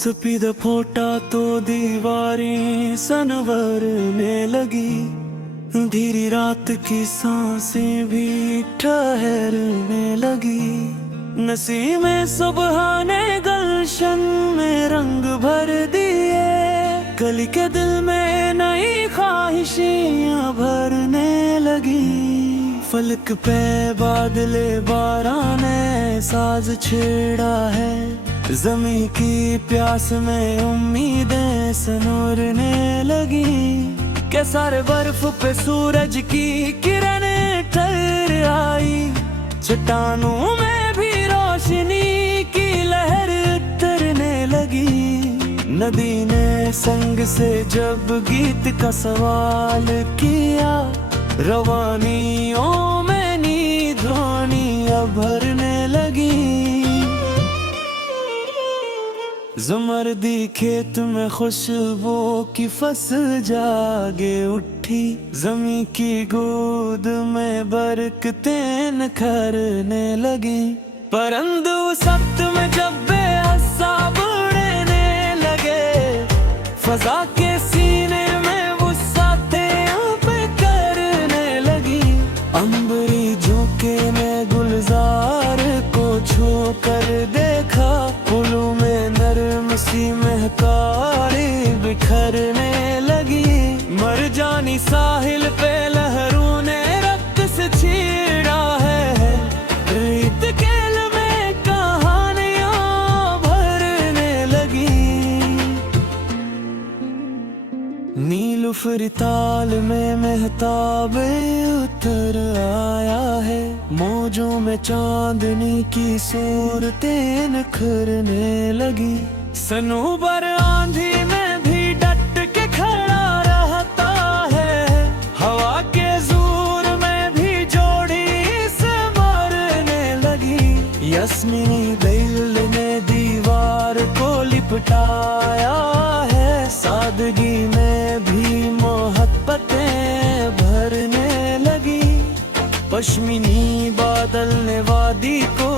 सफेद फोटा तो दीवारें सनवरने लगी, धीरे रात की सांसें भी ठहरने लगी। नसीमें सुबह ने गुलशन में रंग भर दिए, गली के दिल में नई ख्वाहिशियां भरने लगी। फलक पे बादले बारां ने साज छेड़ा है, ज़मीं की प्यास में उम्मीदें सनोरने लगी। के सारे बर्फ पे सूरज की किरणें ठहर आई, चट्टानों में भी रोशनी की लहर उतरने लगी। नदी ने संग से जब गीत का सवाल किया, रवानियों में नींद ध्वनियां भरने लगी। ज़मर्दी खेत में खुशबू की फसल जागे उठी, ज़मीं की गोद में बरकतें निखरने लगी। परंदे सख्त में जब बेहिसाब उड़ने लगे, फजा के सीने में वुस्अतें पे करने लगी। अंबरी झोंके में गुलजार को छू कर देखा, फूलों में नरम सी महकारे बिखरने लगी। मरजानी साहिल पे लहरों ने रक्त से छेड़ा है, रेत केल में कहानियां भरने लगी। नीलुफर ताल में महताब उतर आया है, मौजों में चांदनी की सूरतें निखरने लगी। सनूबर आंधी में भी डट के खड़ा रहता है, हवा के जोर में भी जोड़ी से मरने लगी। यस्मीनी दिल ने दीवार को लिपटाया है, सादगी में भी मोहब्बतें भरने लगी। पश्मीनी बादल ने वादी को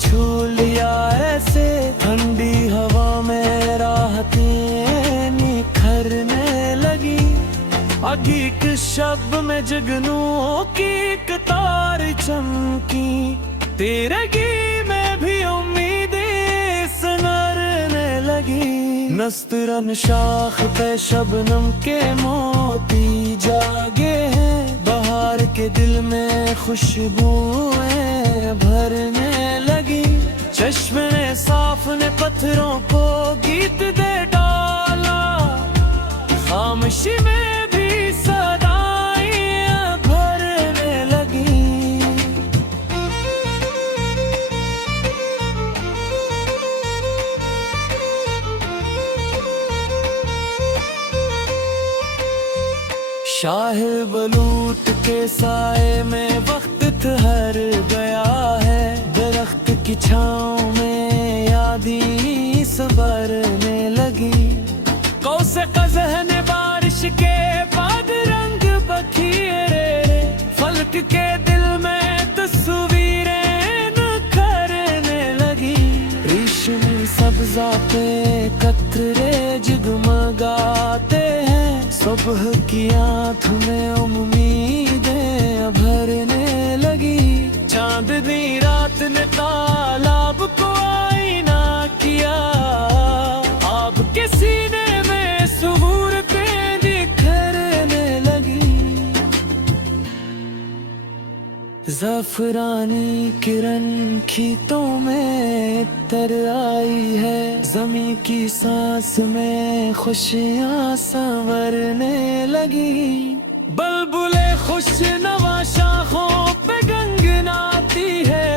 छू लिया ऐसे, ठंडी हवा में राहतें निखरने लगी। आगे के शब्द में जगनुओं की कतार चमकी, तेरगी में भी उम्मीदें संवरने लगी। नस्तरन शाख पे शबनम के मोती जागे हैं, बहार के दिल में खुशबुएं भरने लगी। चश्मे साफ ने पत्थरों को गीत दे डाला, खामोशी में भी सदाएं भरने लगी। शाहे बलूत के साए में वक्त ठहर गया है, दरख्त की छाँव में यादें संवरने लगी। कौसे कज़ह ने बारिश के बाद रंग बखेरे, फलक के दिल में तस्वीरें निखरने लगी। रेशमी सब्ज़ा पे कतरे जगमगाते हैं, सुबह की आँख में उम्मीदें भरने लगी। चांदनी रात ने तालाब को आईना किया, आग के सीने में सूरतें निखरने लगी। ज़फ़रानी किरण खीतों में तर आई है, ज़मीं की सांस में खुशियाँ संवरने लगी। बुलबुले खुश नवा शाखों पे गनगनाती है,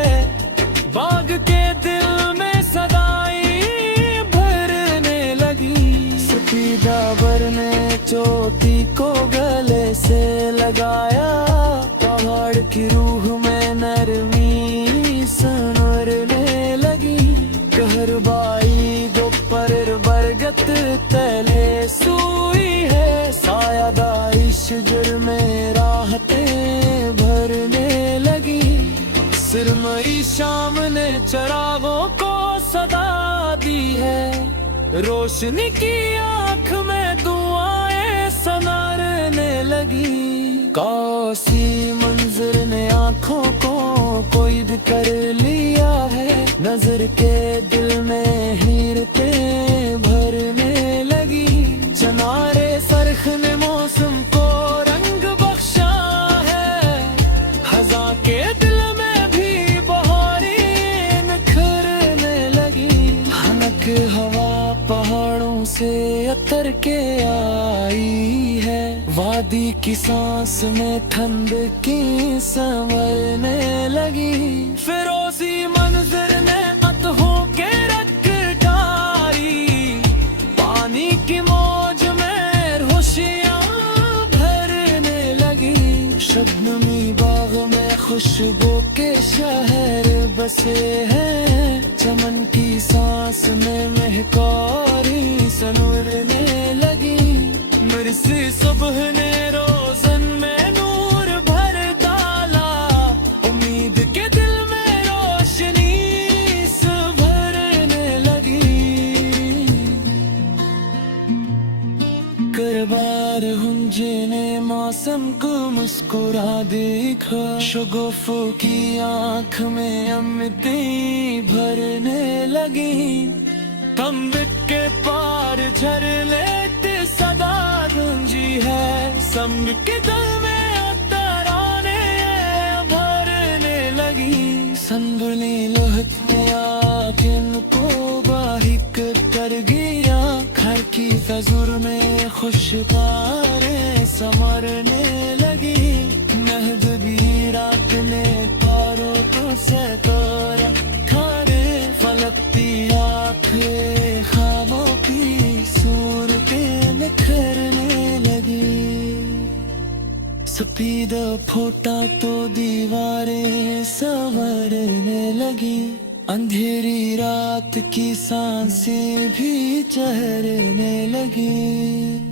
बाग के दिल में सदाएं भरने लगी। सफीदा बर ने चोटी को गले से लगाया, पहाड़ की रूह में नरमी संवरने लगी। कहरबाई दोपहर बरगद तले सोई है, सायादाई शजर में राहतें भरने लगी। सिरमई शाम ने चरागों को सदा दी है, रोशनी की आंख में दुआएं संवारने लगी। कौसी मंजर ने आंखों को कोई भी कर लिया है, नजर के दिल में हीरते भरने लगी। चनारे सरख ने मौसम को रंग बख्शा है, खज़ां के दिल में भी बहारें निखरने लगी। हनक हवा पहाड़ों से उतर के आई है, वादी की सांस में ठंड की संवरने लगी। फिरोजी मंजर ने अतहों के रख डारी, पानी की मौज में रोशियां भरने लगी। शबनमी बाग में खुशबू के शहर बसे हैं, चमन की सांस में महकारी सनूरने लगी। मिर्सी सुबह ने रोज़न में नूर भर डाला, उम्मीद के दिल में रोशनी भरने लगी। करबार हुंजे ने मौसम को मुस्कुरा देखा, शगुफ़ों की आंख में उम्मीदें भरने लगी। तंबिक के पार झर लेते सदा गूंजी है, संग के दिल में तराने भरने लगी। संदुली लोहत में आके इनको बाहिक कर गया, घर की फजूर में खुशबारें संवरने लगी। महद भी रात ने तारों को सकोरा, खारे फलकती आँखें ख्वाबों की सूरतें निखरने लगी। सफेद फोटा तो दीवारें संवरने लगी, अंधेरी रात की सांसें भी चहरने लगी।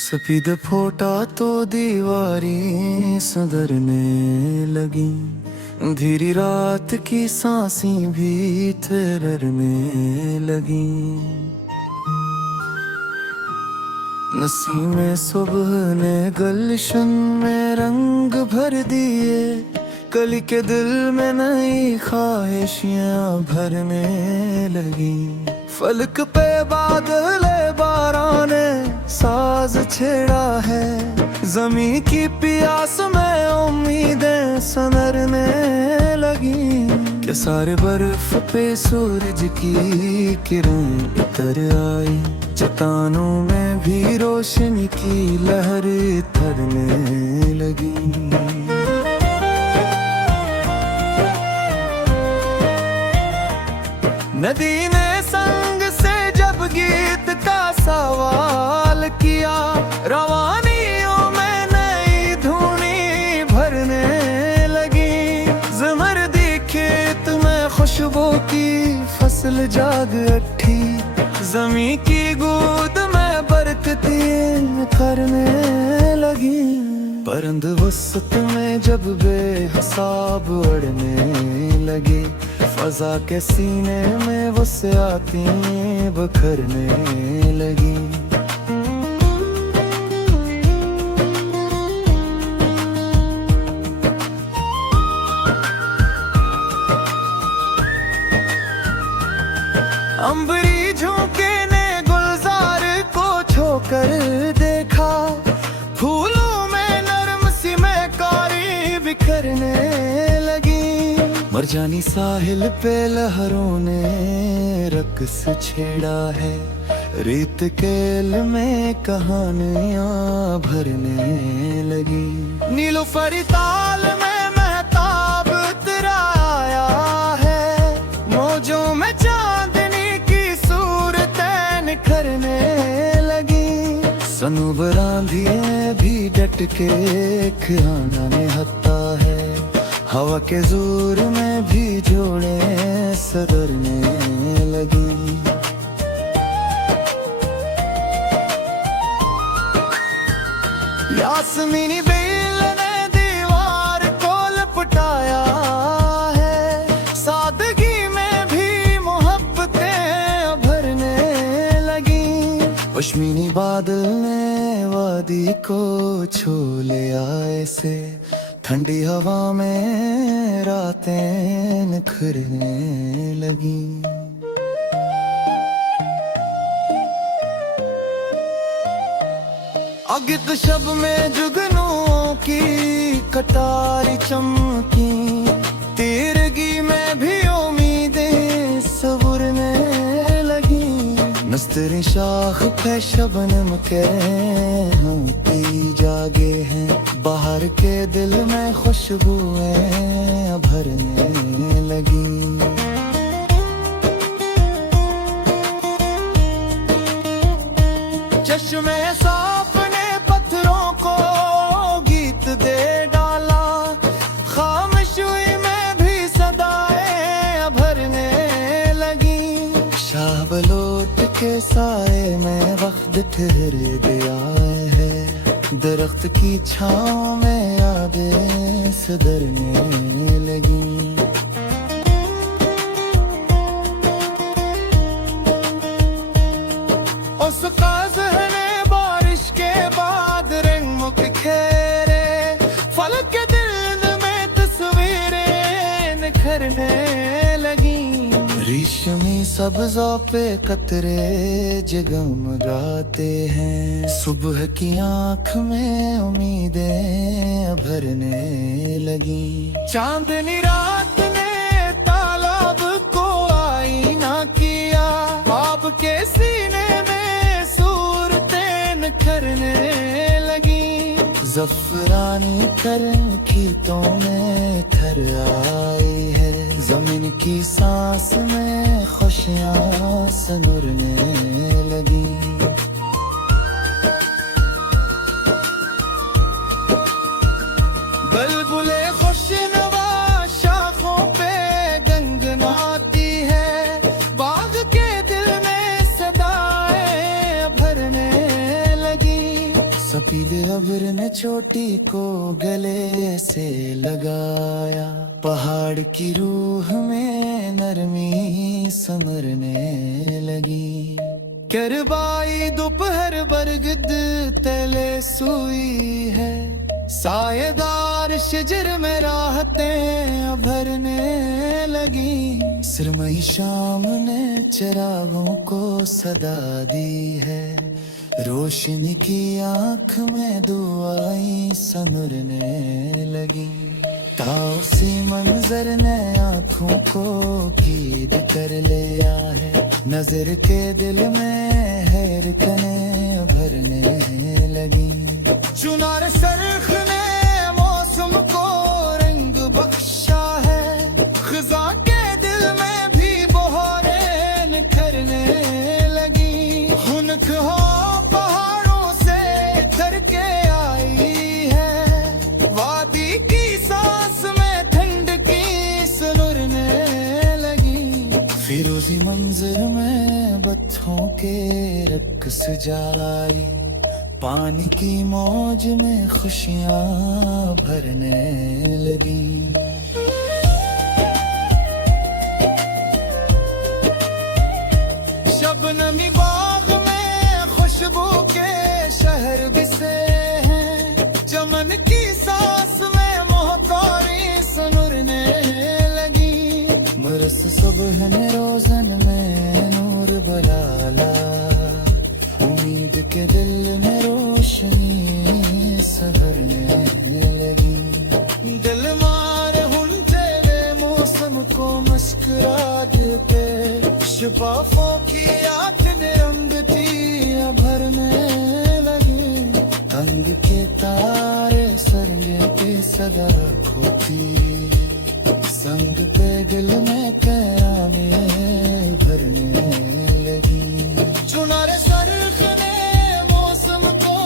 सफेद फोटा तो दीवारें संवरने लगी, धीरी रात की सांसें भी ठहरने लगी। नसीम सुबह ने गुलशन में रंग भर दिए, कली के दिल में नई ख्वाहिशियाँ भरने लगी। फलक पे बादल बारां ने साज छेड़ा है, जमी की प्यास में उम्मीदें सनरने लगी। के सारे बर्फ पे सूरज की किरण उतर आई, चट्टानों में भी रोशनी की लहर थरने लगी। नदी ने संग से जब गीत का सवाल किया, रवानियों में नई धुनी भरने लगी। ज़मरदी खेत में खुशबू की फसल जाग उठी, ज़मीं की गोद में बरकतें करने लगी। परंद वसत में जब बेहिसाब उड़ने लगे, फजा के सीने में वस्यातें बखरने लगी। अंबरी झोंके ने गुलजार को छोकर देखा, फूलों में नरम सी महकारी बिखरने लगी। मरजानी साहिल पे लहरों ने रक्स छेड़ा है, रेत केल में कहानियां भरने लगी। नीलोफरी ताल में महताब उतराया है, मौजों में चांदनी की सूरत सनु बरांधिए भी डट के खाना ने हत्ता है। हवा के जोर में भी जोड़े सदरने लगी। यास्मीनी बेल ने दीवार को लपटाया है। सादगी में भी मोहब्बतें भरने लगी। पश्मीनी बादल ने वादी को छू लिया ऐसे। ठंडी हवा में रातें निखरने लगी। अगित शब में जुगनुओं की कटारी चमकी। तीरगी में भी उम्मीदें सवरने लगी। नस्तरी शाख पे शबनम के हम पी जागे हैं। बाहर के दिल में खुशबुएं भरने लगी। चश्मे साफ ने पत्थरों को गीत दे डाला। खामोशी में भी सदाएं भरने लगी। शाब लौट के साए में वक्त ठहर गया है। दरख्त की छांव में यादें सदरने लगी। उस ज़हने बारिश के बाद रंग मुख खेरे। फलक के दिल में तस्वीरें निखरने लगी। रेशमी सब्ज़ों पे कतरे जगमगाते हैं। सुबह की आँख में उम्मीदें भरने लगी। चांदनी रात ने तालाब को आईना किया। ख्वाब के सीने में सूरतें निखरने लगी। ज़फ़रानी करन खीतों में थर आई है। ज़मीन की सांस में खुशियाँ सनुरने लगी। बुलबुले खुशनवा शाखों पे गंगनाती है। बाग के दिल में सदाएं भरने लगी। सफेद अब्र ने चोटी को गले से लगाया। पहाड़ की रूह में नरमी समरने लगी। करबाई दोपहर बरगद तले सुई है। सायेदार शजर में राहतें भरने लगी। सुरमई शाम ने चिरागों को सदा दी है। रोशनी की आँख में दुआएं सनरने लगी। ताउसी मंजर ने आँखों को कीद कर लिया है। नजर के दिल में हैरतने भरने लगी। चुनार सरख ने मौसम को रंग बख्शा है। खिज़ा के दिल में भी बहारें निखरने लगी। हुनक हो पहाड़ों से उतर के आई है। वादी की सांस में ठंड की सुनरने लगी। फिरोजी मंजर में बत्तों के रक्स जाई। पानी की मौज में खुशियाँ भरने लगी। शबनमी बाग में खुशबू के शहर बिसे हैं। चमन की सांस में मोहतारी सुनरने लगी। बरस सुबह ने रोज़न में नूर बलाला। उम्मीद के दिल में रोशनी संवरने लगी। दिल मार हुंटे वे मौसम को मुस्कुराहट पे। शफाफों की आँख ने रंगतियाँ भरने लगी। तंग के तारे सरये पे सदा खोती। संग पे दिल में करामे भरने लगी। चुनारे सरख ने मौसम को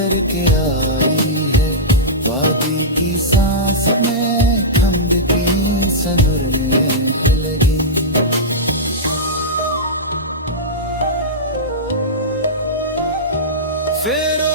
करके आई है, वादी की सांस में ठंड की सनुरने लगी। फिर